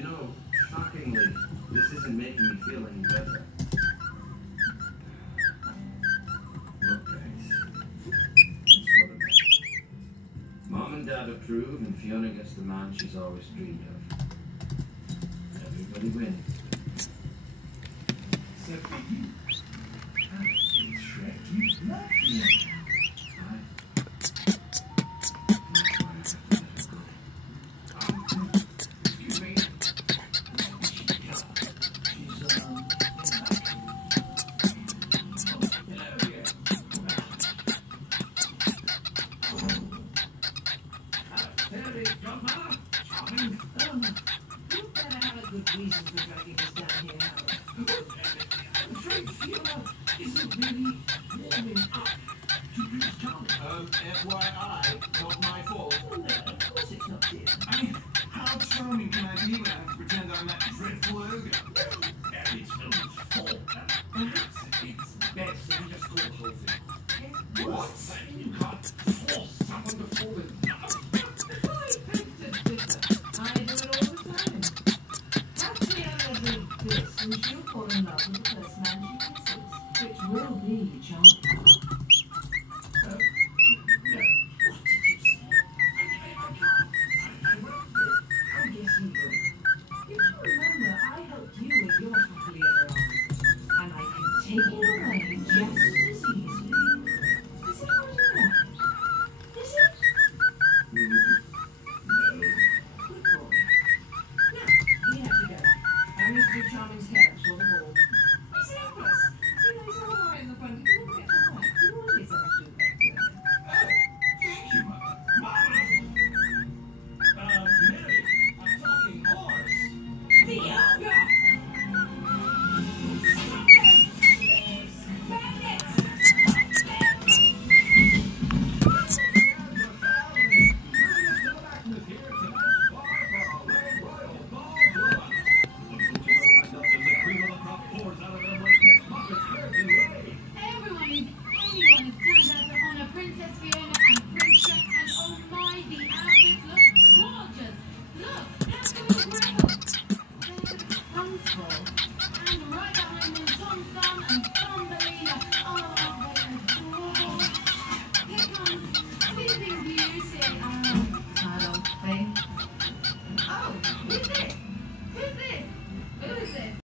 You know, shockingly, this isn't making me feel any better. Look, guys, it's for the best. Mom and Dad approve, and Fiona gets the man she's always dreamed of. Everybody wins. Except for you. It's Shrek. You love Fiona. Reason for dragging us down here, Howard. I'm afraid Fiona isn't really warming up to Prince Charming. FYI, not my fault. Oh, no, of course it's not, dear. I mean, how charming can I be when I have to pretend I'm that dreadful ogre? It's no one's fault. Perhaps it's best if we just call the whole thing. What? You can't force someone to fall in love. And she'll fall in love with the first man she kisses, which will be Charming. No. What did you say? I won't do it. I guess you will. If you remember, I helped you with your Cockatiel arm, and I can take it away just as easily. Is that what you want? Is it? No. Good boy. Now, we have to go. I need to do Charming's hair.